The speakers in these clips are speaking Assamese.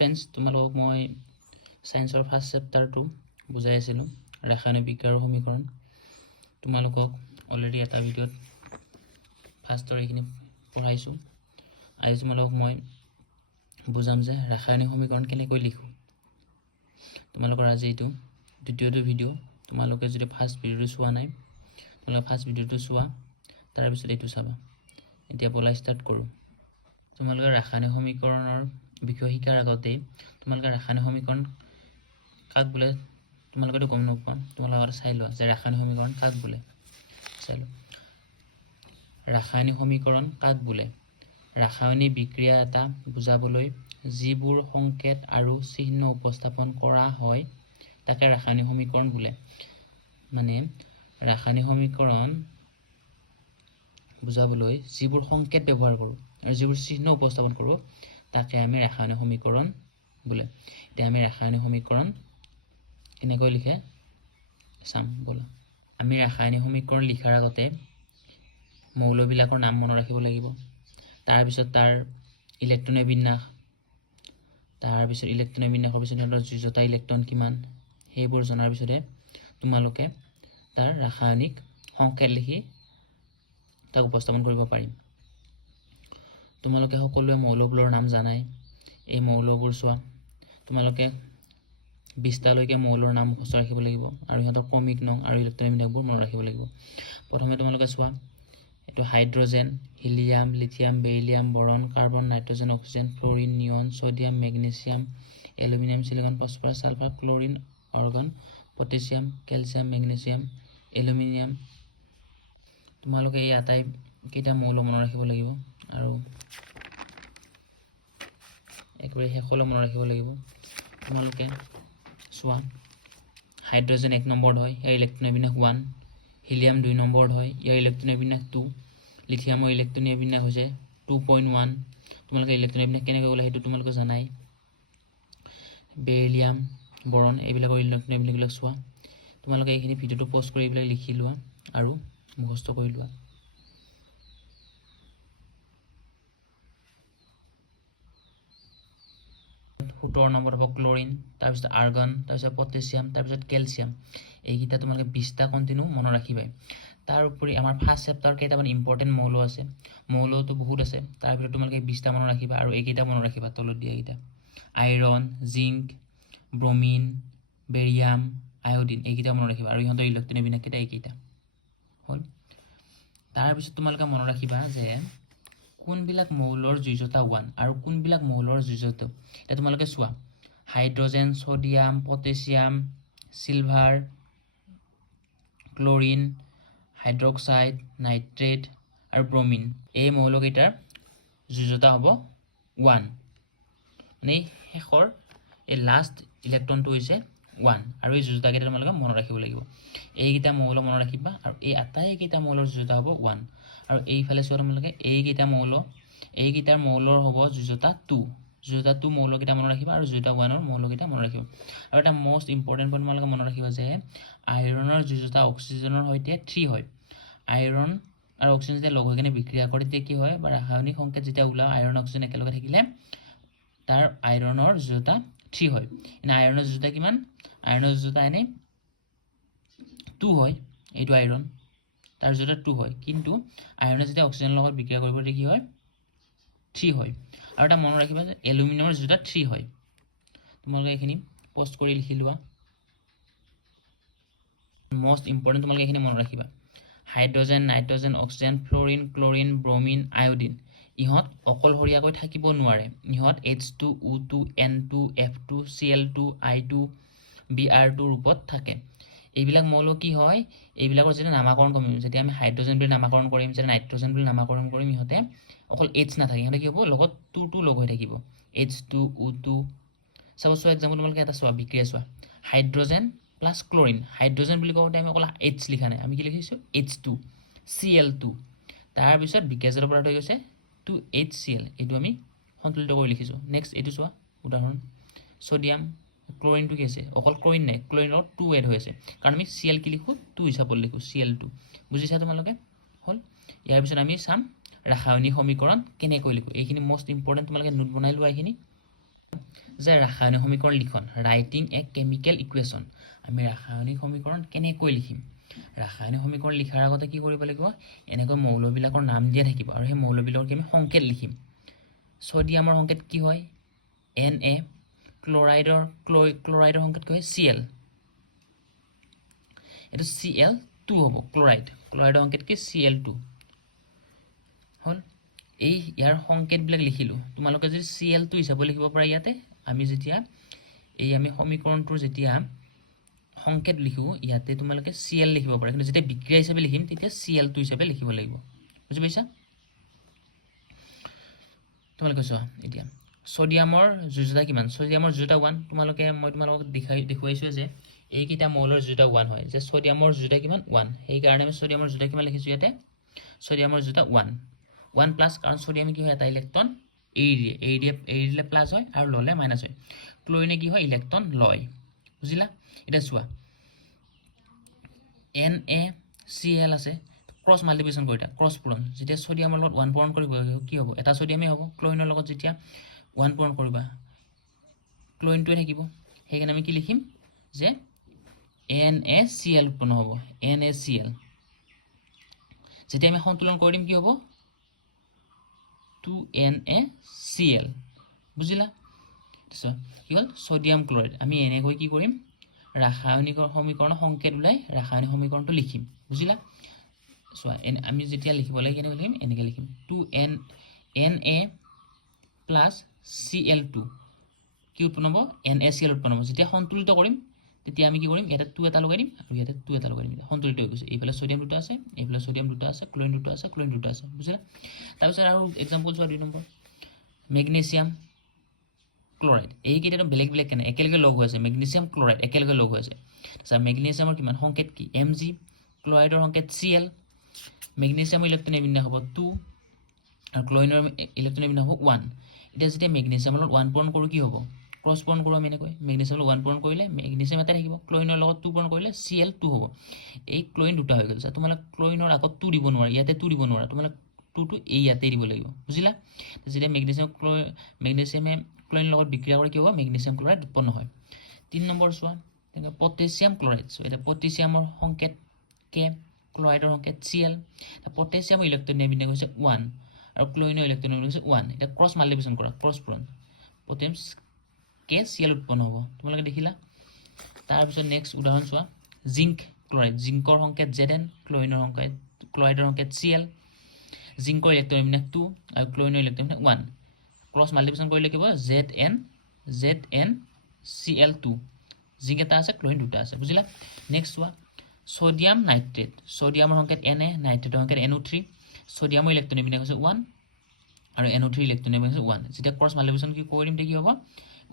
ফ্ৰেণ্ডছ, তোমালোকক মই সায়েন্সৰ ফাৰ্ষ্ট চেপ্টাৰটো বুজাই আছিলোঁ, ৰাসায়নিক বিক্ৰিয়াৰ সমীকৰণ। তোমালোকক অলৰেডি এটা ভিডিঅ'ত ফাৰ্ষ্টৰ এইখিনি পঢ়াইছোঁ। আজি তোমালোকক মই বুজাম যে ৰাসায়নিক সমীকৰণ কেনেকৈ লিখোঁ। তোমালোকৰ আজি এইটো দ্বিতীয়টো ভিডিঅ'। তোমালোকে যদি ফাৰ্ষ্ট ভিডিঅ'টো চোৱা নাই, তোমালোকে ফাৰ্ষ্ট ভিডিঅ'টো চোৱা, তাৰপিছত এইটো চাবা। এতিয়া বলা ষ্টাৰ্ট কৰোঁ। তোমালোকে ৰাসায়নিক সমীকৰণৰ বিষয়ে শিকাৰ আগতেই তোমালোকে ৰাসায়নিক সমীকৰণ কাক বোলে তোমালোকেতো গম নোপোৱা। তোমালোকে চাই লোৱা যে ৰাসায়নিক সমীকৰণ কাক বোলে। চাই লোৱা ৰাসায়নিক সমীকৰণ কাক বোলে। ৰাসায়নিক বিক্ৰিয়া এটা বুজাবলৈ যিবোৰ সংকেত আৰু চিহ্ন উপস্থাপন কৰা হয় তাকে ৰাসায়নিক সমীকৰণ বোলে। মানে ৰাসায়নিক সমীকৰণ বুজাবলৈ যিবোৰ সংকেত ব্যৱহাৰ কৰোঁ আৰু যিবোৰ চিহ্ন উপস্থাপন কৰোঁ তাকে আমি ৰাসায়নিক সমীকৰণ বোলে। এতিয়া আমি ৰাসায়নিক সমীকৰণ কেনেকৈ লিখে চাম বলা। আমি ৰাসায়নিক সমীকৰণ লিখাৰ আগতে মৌলবিলাকৰ নাম মনত ৰাখিব লাগিব। তাৰপিছত তাৰ ইলেক্ট্ৰনৰ বিন্যাস, তাৰপিছত ইলেক্ট্ৰনৰ বিন্যাসৰ পিছত সিহঁতৰ যুঁজতা ইলেক্ট্ৰন কিমান, সেইবোৰ জনাৰ পিছতে তোমালোকে তাৰ ৰাসায়নিক সংকেত লিখি তাক উপস্থাপন কৰিব পাৰিম। তোমালোকে সকলোৱে মৌলবোৰৰ নাম জানাই। এই মৌলবোৰ চোৱা, তোমালোকে 20টালৈকে মৌলৰ নাম মুখস্থ ৰাখিব লাগিব আৰু সিহঁতৰ ক্ৰমিক নং আৰু ইলেক্ট্ৰনিক বিন্যাসবোৰ মনত ৰাখিব লাগিব। প্ৰথমে তোমালোকে চোৱা, এইটো hydrogen, helium, lithium, beryllium, boron, carbon, nitrogen, oxygen, fluorine, neon, sodium, magnesium, aluminium, silicon, phosphorus, sulphur, chlorine, argon, potassium, calcium, magnesium, aluminium. তোমালোকে এই আটাইকেইটা মৌল মনত ৰাখিব লাগিব আৰু একেবাৰে শেষলৈ মনত ৰাখিব লাগিব। তোমালোকে চোৱা, হাইড্ৰজেন 1 নম্বৰত হয়, ইয়াৰ ইলেক্ট্ৰনিক বিন্যাস 1, হিলিয়াম 2 নম্বৰত হয়, ইয়াৰ ইলেক্ট্ৰনিক বিন্যাস 2, লিথিয়ামৰ ইলেক্ট্ৰনিক বিন্যাস হৈছে 2.1। তোমালোকে ইলেক্ট্ৰনিক বিন্যাস কেনেকৈ ওলায় সেইটো তোমালোকে জানাই। বেৰিলিয়াম, বৰন, এইবিলাকৰ ইলেক্ট্ৰনিক বিন্যাসবিলাক চোৱা। তোমালোকে এইখিনি ভিডিঅ'টো পজ কৰি এইবিলাক লিখি লোৱা আৰু মুখস্থ কৰি লোৱা। 17 নম্বৰত হ'ব ক্লৰিন, তাৰপিছত আৰ্গন, তাৰপিছত পটেছিয়াম, তাৰপিছত কেলছিয়াম। এইকেইটা তোমালোকে 20টা কণ্টিনিউ মনত ৰাখিবাই। তাৰ উপৰি আমাৰ ফাৰ্ষ্ট চেপ্টাৰ কেইটামান ইম্পৰ্টেণ্ট মৌল আছে। মৌলটো বহুত আছে, তাৰ ভিতৰত তোমালোকে 20টা মনত ৰাখিবা আৰু এইকেইটা মনত ৰাখিবা তলত দিয়া কেইটা: আইৰণ, জিংক, ব্ৰমিন, বেৰিয়াম, আয়ডিন। এইকেইটা মনত ৰাখিবা আৰু ইহঁতৰ ইলেক্ট্ৰনিক বিন্যাসকেইটা এইকেইটা হ'ল। তাৰপিছত তোমালোকে মনত ৰাখিবা যে কোনবিলাক মৌলৰ যুঁজতা 1 আৰু কোনবিলাক মৌলৰ যুঁজতা 2। এতিয়া তোমালোকে চোৱা, hydrogen, sodium, potassium, silver, chlorine, hydroxide, nitrate আৰু ব্ৰমিন, এই মৌলকেইটাৰ যুঁজতা হ'ব 1। মানে শেষৰ এই লাষ্ট ইলেক্ট্ৰনটো হৈছে 1 আৰু এই যুঁজতাকেইটা তোমালোকে মনত ৰাখিব লাগিব। এইকেইটা মৌল মনত ৰাখিবা আৰু এই আটাইকেইটা মৌলৰ যুঁজতা হ'ব 1। আৰু এইফালে চোৱা তোমালোকে এইকেইটাৰ মৌলৰ হ'ব যুঁজতা 2। যুঁজতা 2 মৌলকেইটা মনত ৰাখিবা আৰু যুঁজতা 1ৰ মৌলকেইটা মনত ৰাখিবা। আৰু এটা মষ্ট ইম্পৰ্টেণ্ট পইণ্ট তোমালোকে মনত ৰাখিবা যে আইৰণৰ যুঁজতা অক্সিজেনৰ সৈতে 3 হয়। আইৰণ আৰু অক্সিজেন যেতিয়া লগ হৈ কিনে বিক্ৰিয়া কৰে তেতিয়া কি হয়, বা ৰাসায়নিক সংকেত যেতিয়া ওলায় আইৰণ অক্সিজেন একেলগে থাকিলে তাৰ আইৰণৰ যুঁজতা 3 হয়। এনে আইৰণৰ যুঁজতা কিমান? আইৰণৰ যুঁজতা এনেই 2 হয়। এইটো আইৰণ, তাৰ যুঁজতা 2 হয়, কিন্তু আইৰণে যেতিয়া অক্সিজেনৰ লগত বিক্ৰিয়া কৰিব তেতিয়া কি হয়, 3 হয়। আৰু এটা মনত ৰাখিবা যে এলুমিনিয়ামৰ যুঁজতা 3 হয়। তোমালোকে এইখিনি পষ্ট কৰি লিখি লোৱা। মষ্ট ইম্পৰ্টেণ্ট তোমালোকে এইখিনি মনত ৰাখিবা: hydrogen, nitrogen, oxygen, fluorine, chlorine, ব্ৰমিন, iodine. ইহঁত অকলশৰীয়াকৈ থাকিব নোৱাৰে। ইহঁত H2, O2, N2, F2, Cl2, I2, Br2 ৰূপত থাকে। এইবিলাক মৌল কি হয়, এইবিলাকৰ যেতিয়া নামাকৰণ কৰিম, যেতিয়া আমি হাইড্ৰজেন বুলি নামাকৰণ কৰিম, যেতিয়া নাইট্ৰজেন বুলি নামাকৰণ কৰিম, ইহঁতে অকল H নাথাকে, ইহঁতে কি হ'ব, লগত 2 লগ হৈ থাকিব। H2, O2। চাব চোৱা এক্সাম্পল তোমালোকে এটা চোৱা, বিক্ৰিয়া চোৱা, হাইড্ৰজেন প্লাছ ক্লৰিন। হাইড্ৰজেন বুলি কওঁতে আমি অকল H লিখা নাই, আমি কি লিখিছোঁ, H2, Cl2। তাৰপিছত বিক্ৰিয়াজাত পদাৰ্থ হৈ গৈছে 2HCl, এইটো আমি সন্তুলিত কৰি লিখিছোঁ। নেক্সট এইটো চোৱা উদাহৰণ, ছডিয়াম, ক্লৰিনটো কি আছে, অকল ক্লৰিন নাই, ক্লৰিনৰ লগত 2 এড হৈ আছে, কাৰণ আমি Cl কি লিখোঁ, 2 হিচাপত লিখোঁ, Cl2। বুজিছা তোমালোকে? হ'ল। ইয়াৰ পিছত আমি চাম ৰাসায়নিক সমীকৰণ কেনেকৈ লিখোঁ। এইখিনি মষ্ট ইম্পৰ্টেণ্ট, তোমালোকে নোট বনাই লোৱা এইখিনি। যে ৰাসায়নিক সমীকৰণ লিখন ৰাইটিং এ কেমিকেল ইকুৱেশ্যন আমি ৰাসায়নিক সমীকৰণ কেনেকৈ লিখিম ৰাসায়নিক সমীকৰণ লিখাৰ আগতে কি কৰিব লাগিব এনেকৈ মৌলবিলাকৰ নাম দিয়া থাকিব আৰু সেই মৌলবিলাকৰ আমি সংকেত লিখিম সোডিয়ামৰ সংকেত কি হয় Na ক্লোৰাইডৰ সংকেত কি হয় Cl এটো Cl2 হ'ব ক্লোৰাইডৰ সংকেত কি Cl2 হল এই ইয়াৰ সংকেতবিলাক লিখিলো তোমালোকে যদি Cl2 হিচাপে লিখিব পাৰা ইয়াতে আমি যেতিয়া এই আমি সমীকৰণটোৰ যেতিয়া সংকেত লিখো ইয়াতে তোমালোকে Cl লিখিব পাৰা কিন্তু যেতিয়া বিক্ৰিয়া হিচাপে লিখিম তেতিয়া Cl2 হিচাপে লিখিব লাগিব বুজি পাইছা তোমালোকে চোৱা এতিয়া সোডিয়ামৰ যোজ্যতা কিমান সোডিয়ামৰ যোজ্যতা 1 তোমালোকে মই তোমালোকক দেখুৱাইছো যে এই কিটা মৌলৰ যোজ্যতা 1 হয় যে সোডিয়ামৰ যোজ্যতা কিমান 1 সেই কাৰণে আমি সোডিয়ামৰ যোজ্যতা কিমান লিখিছো ইয়াতে সোডিয়ামৰ যোজ্যতা 1 প্লাস কাৰণ সোডিয়াম কি হয় এটা ইলেক্ট্ৰন এৰি দিলে প্লাস হয় আৰু ললে মাইনাস হয় ক্লোৰিনে কি হয় ইলেক্ট্ৰন লয় বুজিলা এটা চোৱা NaCl আছে ক্ৰস মাল্টিপ্লিকেশন কৰিটা ক্ৰস পূৰণ যেতিয়া সোডিয়ামৰ লগত 1 পূৰণ কৰিব কি হ'ব এটা সোডিয়ামে হ'ব ক্লোৰিনৰ লগত যেতিয়া 1 পূৰণ কৰিবা ক্লোৰিনটোৱে থাকিব সেইকাৰণে আমি কি লিখিম যে NaCl উৎপন্ন হ'ব NaCl যেতিয়া আমি সন্তুলন কৰি দিম কি হ'ব 2NaCl বুজিলা কি হ'ল সোডিয়াম ক্লোৰাইড আমি এনেকৈ কি কৰিম ৰাসায়নিক সমীকৰণৰ সংকেত উলাই ৰাসায়নিক সমীকৰণটো লিখিম বুজিলা সো আমি যেতিয়া লিখিব লাগে কেনে লিখিম এনেকৈ লিখিম 2Na প্লাস Cl2 কি উৎপন্ন হ'ব NaCl উৎপন্ন হ'ব যেতিয়া সন্তুলিত কৰিম তেতিয়া আমি কি কৰিম ইয়াতে 2 এটা লগাই দিম আৰু ইয়াতে 2 এটা লগাই দিম সন্তুলিত হৈ গৈছে এইফালে সোডিয়াম দুটা আছে এইফালে সোডিয়াম দুটা আছে ক্লোৰিন দুটা আছে বুজিলা তাৰপিছত আৰু एग्जांपल চোৱা 2 নম্বৰ মেগনেছিয়াম ক্লোৰাইড এই কেইটা বেলেগ কেনে একেলগে লগ হৈ আছে মেগনেছিয়াম ক্লোৰাইড একেলগে লগ হৈ আছে আচ্ছা মেগনেছিয়ামৰ কিমান সংকেত কি Mg ক্লোৰাইডৰ সংকেত Cl মেগনেছিয়ামৰ ইলেক্ট্ৰন বিন্যাস হ'ব 2 আৰু ক্লোৰিনৰ ইলেক্ট্ৰন বিন্যাস হ'ব 1 এটা যেতিয়া মেগনেছিয়ামৰ লগত 1 পূৰণ কৰো কি হ'ব ক্ৰস পূৰণ কৰো আমি এনেকৈ মেগনেছিয়ামৰ 1 পূৰণ কৰিলে মেগনেছিয়াম এটা থাকিব ক্লোৰিনৰ লগত 2 পূৰণ কৰিলে Cl2 হ'ব এই ক্লোৰিন দুটা হৈ গ'ল তোমালোক ক্লোৰিনৰ আগত 2 দিব নোৱাৰা ইয়াতে 2 দিব নোৱাৰা তোমালোক 2 টো এই ইয়াতে দিব লাগিব বুজিলা যেতিয়া মেগনেছিয়ামে ক্লোৰিনৰ লগত বিক্ৰিয়া কৰি কি হ'ব মেগনেছিয়াম ক্লোৰাইড উৎপন্ন হয় 3 নম্বৰ চোৱা পটাছিয়াম ক্লোৰাইড সো এটা পটাছিয়ামৰ সংকেত K ক্লোৰাইডৰ সংকেত Cl পটাছিয়ামৰ ইলেক্ট্ৰন বিন্যাস হৈছে 1 আৰু ক্লোৰিনৰ ইলেক্ট্ৰন বিন্যাস হৈছে 1 এটা ক্ৰস মাল্টিপ্লিকেশন কৰা ক্ৰস পূৰণ পটাছিয়াম Cl উৎপন্ন হ'ব তোমালোকে দেখিলা তাৰ পিছত নেক্সট উদাহৰণ চোৱা জিংক ক্লোৰাইড জিংকৰ সংকেত Zn ক্লোৰাইডৰ সংকেত Cl জিংকৰ ইলেক্ট্ৰন বিন্যাস 2 আৰু ক্লোৰিনৰ ইলেক্ট্ৰন বিন্যাস 1 ক্ৰস মাল্টিপ্লিকেশন কৰিলে কি হ'ব ZnCl2 জিংক এটা আছে ক্লোৰিন দুটা আছে বুজিলা নেক্সট চোৱা সোডিয়াম নাইট্ৰেট সোডিয়ামৰ সংকেত Na নাইট্ৰেটৰ সংকেত NO3 সোডিয়ামৰ ইলেক্ট্ৰন বিন্যাস হৈছে 1 আৰু NO3 ইলেক্ট্ৰন বিন্যাস হৈছে 1 যেতিয়া ক্ৰস মাল্টিপ্লিকেশন কি কৰিম কি হ'ব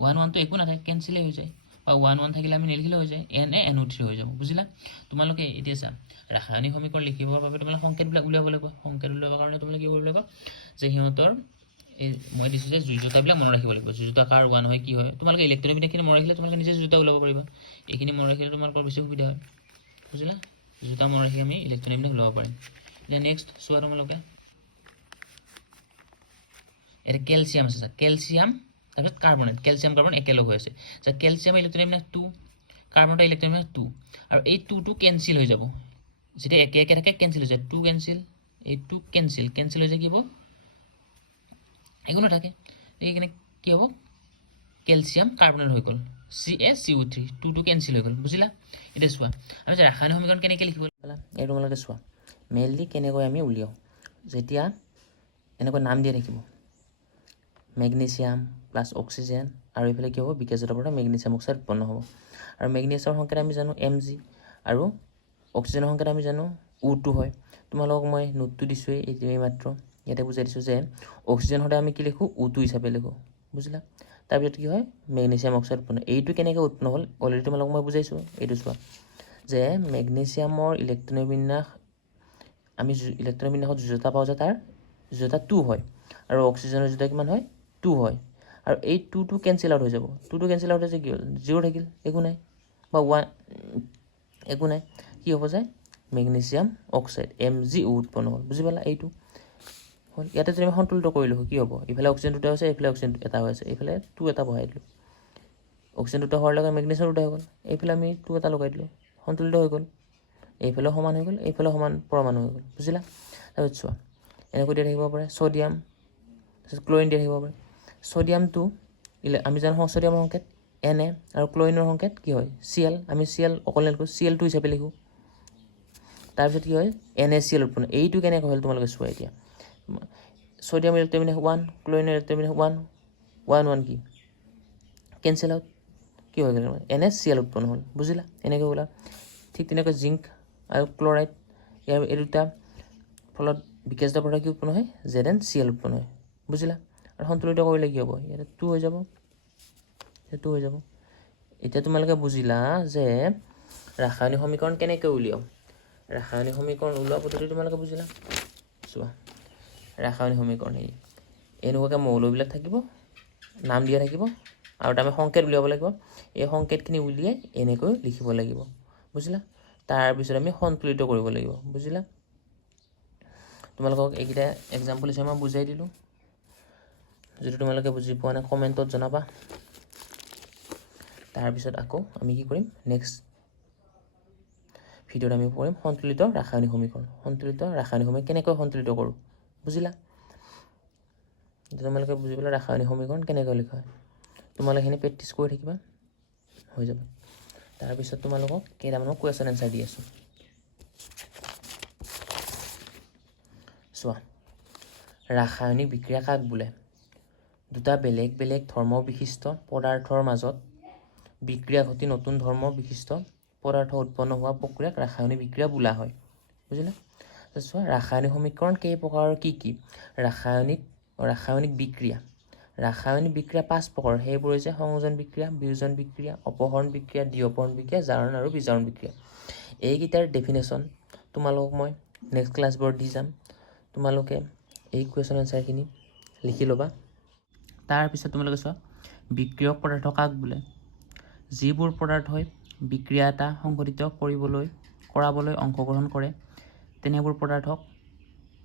1 1 তো একো নাথাকে কেনসেল হৈ যায় বা 1 1 থাকিলে আমি নিলিখিলে হৈ যায় NaNO3 হৈ যাব বুজিলা তোমালোকে এতিয়া চা ৰাসায়নিক সমীকৰণ লিখিবৰ বাবে তোমালোকে সংকেতবিলাক উলিয়াব লাগিব সংকেত উলিয়াবৰ কাৰণে তোমালোকে কি কৰিব লাগিব যে হিহঁতৰ এই মই দিছো যে যোজ্যতাবিলাক মনত ৰাখিব লাগিব যোজ্যতা কাৰ 1 হয় কি হয় তোমালোকে ইলেক্ট্ৰন বিন্যাসখিনি মনত ৰাখিলে তোমালোকে নিজে যোজ্যতা উলিয়াব পাৰিবা এইখিনি মনত ৰাখিলে তোমালোকৰ বেছি সুবিধা হয় বুজিলা যোজ্যতা মনত ৰাখি আমি ইলেক্ট্ৰন বিন্যাস উলিয়াব পাৰিম এতিয়া নেক্সট চোৱা তোমালোকে এটা ক্যালসিয়াম আছে ক্যালসিয়াম তাৰপিছত কাৰ্বনেট ক্যালসিয়াম কাৰ্বন একেলগ হৈ আছে যে ক্যালসিয়াম ইলেক্ট্ৰন বিন্যাস 2 কাৰ্বনটা ইলেক্ট্ৰন বিন্যাস 2 আৰু এই 2 টো কেনসেল হৈ যাব যেতিয়া একে একে থাকে কেনসেল হৈ যায় 2 কেনসেল এই 2 কেনসেল হৈ যায় কি হ'ব একো নাথাকে এইখানে কি হ'ব ক্যালসিয়াম কাৰ্বনেট হৈ গ'ল CaCO3 2 টো কেনসেল হৈ গ'ল বুজিলা এটা চোৱা আমি যে ৰাসায়নিক সমীকৰণ কেনেকৈ লিখিব এই তোমালোকে চোৱা মেইনলি কেনেকৈ আমি উলিয়াও যেতিয়া এনেকৈ নাম দিয়া থাকিব মেগনেছিয়াম প্লাস অক্সিজেন আৰু ইফালে কি হ'ব বিকাশৰ পৰা মেগনেছিয়াম অক্সাইড উৎপন্ন হ'ব আৰু মেগনেছিয়ামৰ সংকেত আমি জানো Mg আৰু অক্সিজেনৰ সংকেত আমি জানো O2 হয় তোমালোকক মই নোটটো দিছো এই মাত্ৰ ইয়াতে বুজাই দিছো যে অক্সিজেন হতে আমি কি লিখো O2 হিচাপে লিখো বুজিলা তাৰ পিছত কি হয় মেগনেছিয়াম অক্সাইড উৎপন্ন এইটো কেনেকৈ উৎপন্ন হ'ল অলৰেডি তোমালোকক মই বুজাইছো এইটো চোৱা যে মেগনেছিয়ামৰ ইলেক্ট্ৰন বিন্যাস আমি ইলেক্ট্ৰন বিন্যাসত যোজ্যতা পাও যে তাৰ যোজ্যতা 2 হয় আৰু অক্সিজেনৰ যোজ্যতা কিমান হয় 2 হয় আৰু এই 2 টো কেনসেল আউট হৈ যাব 2 টো কেনসেল আউট হৈছে কি হ'ল 0 থাকিল একো নাই বা 1 একো নাই কি হ'ব যায় মেগনেছিয়াম অক্সাইড MgO উৎপন্ন হ'ল বুজি পালা এইটো হ'ল ইয়াতে যদি আমি সন্তুলিত কৰিলোঁ কি হ'ব ইফালে অক্সিজেন দুটা হৈছে এইফালে অক্সিজেন এটা হৈ আছে এইফালে 2 এটা বহাই দিলোঁ অক্সিজেন দুটা হোৱাৰ লগে মেগনেছিয়াম দুটা হৈ গ'ল এইফালে আমি 2 এটা লগাই দিলোঁ সন্তুলিত হৈ গ'ল এইফালেও সমান হৈ গ'ল এইফালেও সমান পৰমাণু হৈ গ'ল বুজিলা তাৰপিছত চোৱা এনেকৈ দিয়া থাকিব পাৰে ছ'ডিয়াম তাৰপিছত ক্লৰিন দিয়া থাকিব পাৰে ছ'ডিয়ামটো আমি জানো ছ'ডিয়ামৰ সংকেত Na আৰু ক্লৰিনৰ সংকেত কি হয় Cl আমি Cl অকলে লিখোঁ Cl2 হিচাপে লিখোঁ তাৰপিছত কি হয় NaCl উৎপন্ন এইটো কেনেকৈ হ'ল তোমালোকে চোৱা এতিয়া ছ'ডিয়াম ইলেক্ট্ৰন 1 ক্লৰিনৰ ইলেক্ট্ৰন 1 1 কি কেঞ্চেল আউট কি হৈ গ'ল NaCl উৎপন্ন হ'ল বুজিলা এনেকৈ বোলা ঠিক তেনেকৈ জিংক আৰু ক্লৰাইড ইয়াৰ এই দুটা ফলত বিকাশিত পদাৰ্থ কি উৎপন্ন হয় ZnCl উৎপন্ন হয় বুজিলা আৰু সন্তুলিত কৰিলে কি হ'ব ইয়াতে 2 হৈ যাব সেইটো হৈ যাব এতিয়া তোমালোকে বুজিলা যে ৰাসায়নিক সমীকৰণ কেনেকৈ উলিয়াও ৰাসায়নিক সমীকৰণ উলিওৱা পদ্ধতি তোমালোকে বুজিলা চোৱা ৰাসায়নিক সমীকৰণ এনেকুৱাকৈ মৌলবিলাক থাকিব নাম দিয়া থাকিব আৰু আমি সংকেত উলিয়াব লাগিব এই সংকেতখিনি উলিয়াই এনেকৈ লিখিব লাগিব বুজিলা তাৰপিছত আমি সন্তুলিত কৰিব লাগিব বুজিলা তোমালোকক এইকেইটা এক্সাম্পল হিচাপে মই বুজাই দিলোঁ যদি তোমালোকে বুজি পোৱা নাই কমেণ্টত জনাবা তাৰপিছত আকৌ আমি কি কৰিম নেক্সট ভিডিঅ'ত আমি পঢ়িম সন্তুলিত ৰাসায়নিক সমীকৰণ কেনেকৈ সন্তুলিত কৰোঁ বুজিলা তোমালোকে বুজি পেলাই ৰাসায়নিক সমীকৰণ কেনেকৈ লিখা হয় তোমালোকে সেইখিনি প্ৰেক্টিছ কৰি থাকিবা হৈ যাব তাৰপিছত তোমালোকক কেইটামান কুৱেশ্যন এনচাৰ দি আছোঁ চোৱা ৰাসায়নিক বিক্ৰিয়া কাক বোলে দুটা বেলেগ বেলেগ ধৰ্ম বিশিষ্ট পদাৰ্থৰ মাজত বিক্ৰিয়া ঘটি নতুন ধৰ্ম বিশিষ্ট পদাৰ্থ উৎপন্ন হোৱা প্ৰক্ৰিয়াক ৰাসায়নিক বিক্ৰিয়া বোলা হয় বুজিলা চোৱা ৰাসায়নিক সমীকৰণ কেই প্ৰকাৰৰ কি ৰাসায়নিক বিক্ৰিয়া 5 প্ৰকাৰৰ সেইবোৰ হৈছে সংযোজন বিক্ৰিয়া বিয়োজন বিক্ৰিয়া অপহৰণ বিক্ৰিয়া দ্বিঅপহৰণ বিক্ৰিয়া জাৰণ আৰু বিজাৰণ বিক্ৰিয়া এইকেইটাৰ ডেফিনেশ্যন তোমালোকক মই নেক্সট ক্লাছবোৰত দি যাম তোমালোকে এই কুৱেশ্যন এনচাৰখিনি লিখি ল'বা তাৰপিছত তোমালোকে চোৱা বিক্ৰিয়ক পদাৰ্থ কাক বোলে যিবোৰ পদাৰ্থই বিক্ৰিয়া এটা সংঘটিত কৰাবলৈ অংশগ্ৰহণ কৰে তেনেবোৰ পদাৰ্থক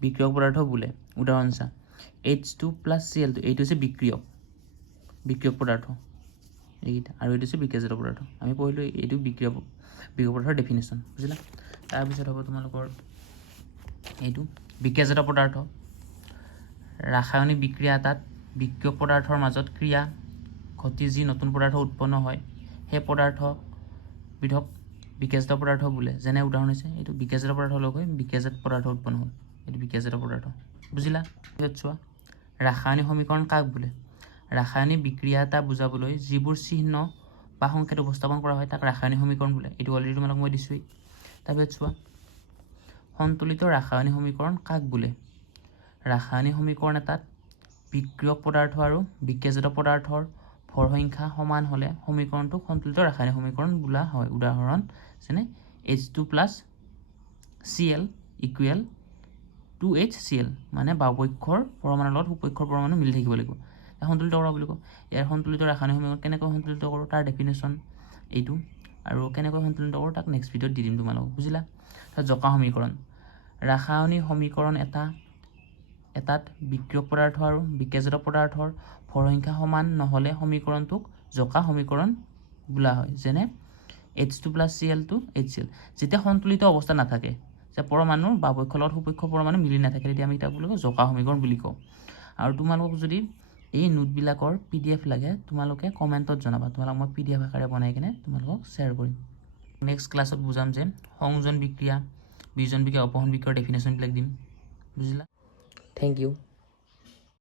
বিক্ৰিয়ক পদাৰ্থ বোলে উদাহৰণ চা H2 + Cl2 এইটো হৈছে বিক্ৰিয়ক পদাৰ্থ এইকেইটা আৰু এইটো হৈছে বিক্ৰিয়াজাত পদাৰ্থ আমি পঢ়িলোঁ এইটো বিক্ৰিয়ক পদাৰ্থৰ ডেফিনেশ্যন বুজিলা তাৰপিছত হ'ব তোমালোকৰ এইটো বিক্ৰিয়াজাত পদাৰ্থ ৰাসায়নিক বিক্ৰিয়া এটাত বিক্ৰিয়ক পদাৰ্থৰ মাজত ক্ৰিয়া ঘটি যি নতুন পদাৰ্থ উৎপন্ন হয় সেই পদাৰ্থবিধক বিক্ৰিয়াজাত পদাৰ্থ বোলে যেনে উদাহৰণ হৈছে এইটো বিক্ৰিয়াজাত পদাৰ্থ লগ হৈ বিক্ৰিয়াজাত পদাৰ্থ উৎপন্ন হ'ল এইটো বিক্ৰিয়াজাত পদাৰ্থ বুজিলা পিছত চোৱা ৰাসায়নিক সমীকৰণ কাক বোলে ৰাসায়নিক বিক্ৰিয়া এটা বুজাবলৈ যিবোৰ চিহ্ন বা সংকেত উপস্থাপন কৰা হয় তাক ৰাসায়নিক সমীকৰণ বোলে এইটো অলৰেডি তোমালোক মই দিছোঁৱেই তাৰপিছত চোৱা সন্তুলিত ৰাসায়নিক সমীকৰণ কাক বোলে ৰাসায়নিক সমীকৰণ এটাত বিক্ৰিয়ক পদাৰ্থ আৰু বিক্ৰিয়াজাত পদাৰ্থৰ ভৰ সংখ্যা সমান হ'লে সমীকৰণটোক সন্তুলিত ৰাসায়নিক সমীকৰণ বোলা হয় উদাহৰণ যেনে H2 + Cl = 2HCl মানে বাওপক্ষৰ পৰমাণুৰ লগত সুপক্ষৰ পৰমাণু মিলি থাকিব লাগিব সন্তুলিত কৰা বুলি কওঁ ইয়াৰ সন্তুলিত ৰাসায়নিক সমীকৰণ কেনেকৈ সন্তুলিত কৰোঁ তাৰ ডেফিনেশ্যন এইটো আৰু কেনেকৈ সন্তুলিত কৰোঁ তাক নেক্সট ভিডিঅ'ত দি দিম তোমালোকক বুজিলা জকা সমীকৰণ ৰাসায়নিক সমীকৰণ এটাত বিক্ৰিয়ক পদাৰ্থ আৰু বিক্ৰিয়াজাত পদাৰ্থৰ ভৰ সংখ্যা সমান নহ'লে সমীকৰণটোক জকা সমীকৰণ বোলা হয় যেনে H2 + Cl2 HCl যেতিয়া সন্তুলিত অৱস্থা নাথাকে যে পৰমাণুৰ বাওপক্ষৰ লগত সুপক্ষ পৰমাণু মিলি নাথাকে তেতিয়া আমি তাক বুলি কওঁ জকা সমীকৰণ বুলি কওঁ আৰু তোমালোকক যদি এই নোটবিলাকৰ PDF লাগে তোমালোকে কমেণ্টত জনাবা তোমালোকক মই PDF আকাৰে বনাই কিনে তোমালোকক শ্বেয়াৰ কৰিম নেক্সট ক্লাছত বুজাম যে সংযোজন বিক্ৰিয়া বিয়োজন বিক্ৰিয়া অপহৰণ বিক্ৰিয়াৰ ডেফিনেশ্যনবিলাক দিম বুজিলা থেংক ইউ